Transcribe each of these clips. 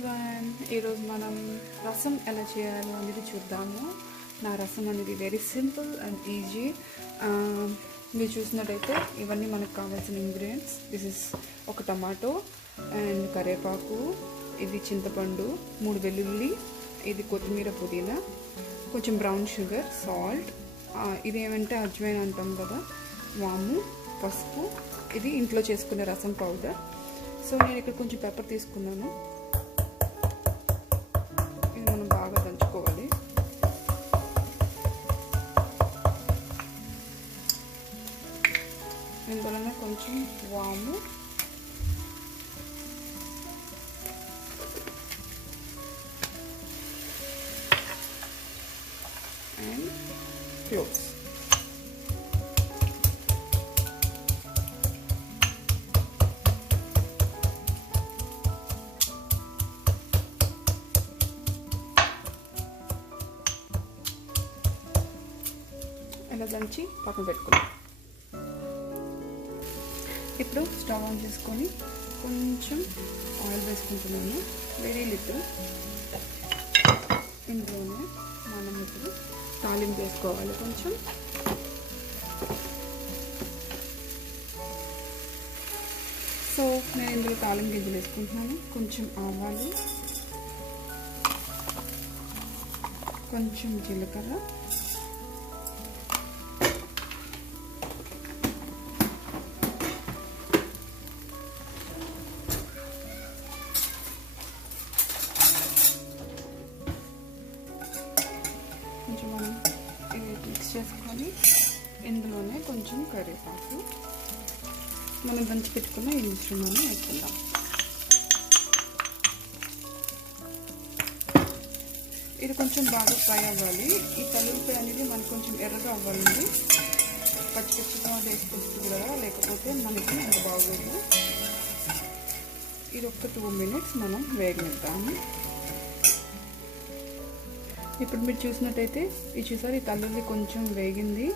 everyone, ఈరోజు మనం రసం ఎలా చేయాలో అనేది చూద్దాము. నా రసం అనేది వెరీ సింపుల్ అండ్ ఈజీ. మీరు చూసినట్టయితే ఇవన్నీ మనకు కావాల్సిన ఇంగ్రీడియంట్స్. దిస్ ఇస్ ఒక టమాటో అండ్ కరివేపాకు, ఇది చింతపండు, 3 వెల్లుల్లి, ఇది కొత్తిమీర, పుదీనా, కొంచెం బ్రౌన్ షుగర్, సాల్ట్, ఇదేమంటే అజ్వైన్ అంటాం కదా, వాము, పసుపు, ఇది ఇంట్లో చేసుకునే రసం పౌడర్. సో నేను ఇక్కడ కొంచెం పెప్పర్ తీసుకున్నాను. ఇది మనం బాగా దంచుకోవాలి. ఇందులోనే కొంచెం వాము, అండ్ క్లోవ్స్. ఇలా దంచి పక్కన పెట్టుకున్నాం. ఇప్పుడు స్టవ్ ఆన్ చేసుకొని కొంచెం ఆయిల్ వేసుకుంటున్నాను, వెరీ లిటిల్. ఇందులోనే మనం ఇప్పుడు తాలింపు వేసుకోవాలి. కొంచెం సో నేను ఇందులో తాలింపు గింజలు వేసుకుంటున్నాను. కొంచెం ఆవాలు, కొంచెం జీలకర్ర, కొంచెం మనం ఇది మిక్స్ చేసుకొని ఇందులోనే కొంచెం కరివేపాకు, మనం దంచి పెట్టుకున్న ఈ మిశ్రమాన్ని వేసుకుందాం. ఇది కొంచెం బాగా ఫ్రై అవ్వాలి. ఈ తల్లిపాయ అనేది మనకు కొంచెం ఎర్రగా అవ్వాలండి. పచ్చి పచ్చిగా వేసుకొస్తుంది కదా, లేకపోతే మనకి అంత బాగోదు. ఇది ఒక 2 minutes మనం వేగనిద్దాము. ఇప్పుడు మీరు చూసినట్టయితే ఇది చూసారు, ఈ తల్లుల్లి కొంచెం వేగింది.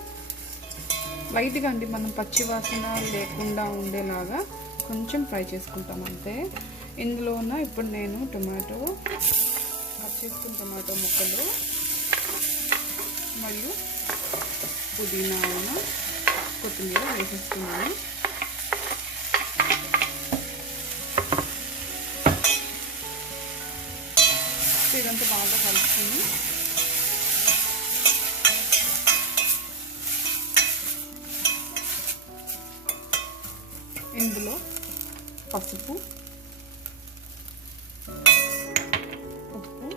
లైట్గా అండి, మనం పచ్చి వాసన లేకుండా ఉండేలాగా కొంచెం ఫ్రై చేసుకుంటాం అంతే. ఇందులోన ఇప్పుడు నేను టొమాటో కట్ చేసుకున్న టొమాటో ముక్కలు మరియు పుదీనా, కొత్తిమీర వేసేస్తున్నాను. ఇదంతా బాగా కలుపుతుంది. ఇందులో పసుపు, ఉప్పు,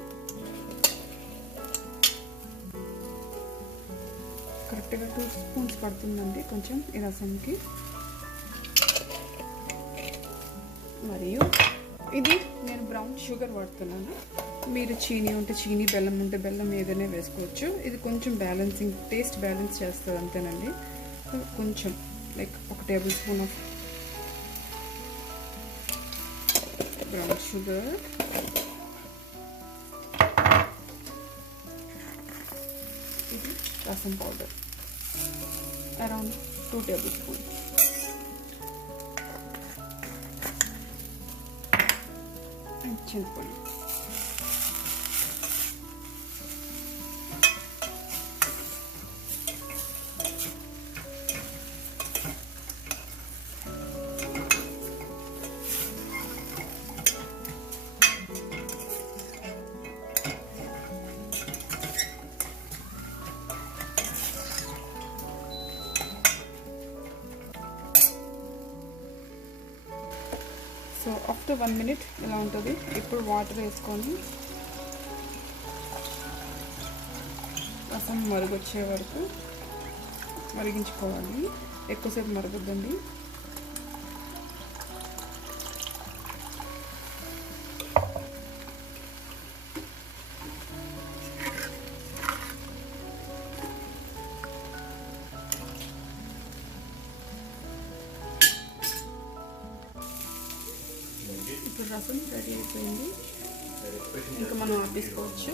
కరెక్ట్గా 2 స్పూన్స్ పడుతుందండి కొంచెం ఈ రసంకి. మరియు ఇది నేను బ్రౌన్ షుగర్ వాడుతున్నాను. మీరు చీనీ ఉంటే చీనీ, బెల్లం ఉంటే బెల్లం, ఏదైనా వేసుకోవచ్చు. ఇది కొంచెం బ్యాలెన్సింగ్, టేస్ట్ బ్యాలెన్స్ చేస్తుంది అంతేనండి. కొంచెం like 1 table spoon of brown sugar, ఇది రసం powder around 2 table spoon, and చింతపండు. సో ఆఫ్టర్ 1 minute ఇలా ఉంటుంది. ఇప్పుడు వాటర్ వేసుకొని రసం మరుగొచ్చే వరకు మరిగించుకోవాలి. ఎక్కువసేపు మరగొద్దండి. ఇప్పుడు రసం రెడీ అయిపోయింది. ఇంకా మనం ఆపేసుకోవచ్చు.